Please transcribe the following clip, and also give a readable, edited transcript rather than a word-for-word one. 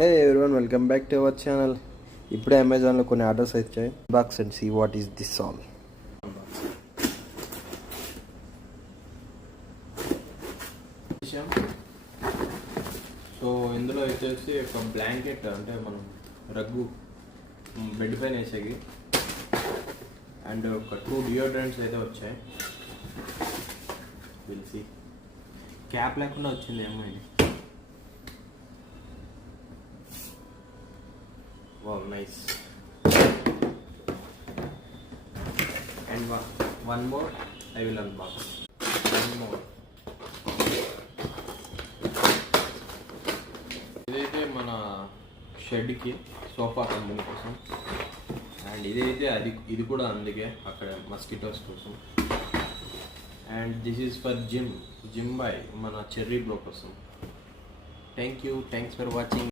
Hey everyone, welcome back to our channel. ఇప్పుడే అమెజాన్లో కొన్ని ఆర్డర్స్ వచ్చాయి. Box and see what is this all. So ఇందులో వచ్చేసి ఒక బ్లాంకెట్, అంటే మనం రగ్గు బెడ్ పైన వేసేకి, అండ్ ఒక 2 డియోడ్రెంట్స్ అయితే వచ్చాయి. తెలిసి క్యాప్ లేకుండా వచ్చింది ఏమో ఇది. Wow, nice. And one more I will unbox. One more. ఇదైతే మన షెడ్కి సోఫా కంపెనీ కోసం, అండ్ ఇదైతే ఇది కూడా అందుకే అక్కడ మస్కిటోస్ కోసం. And this is for gym bye మన చెర్రీ బ్రో కోసం. Thanks for watching.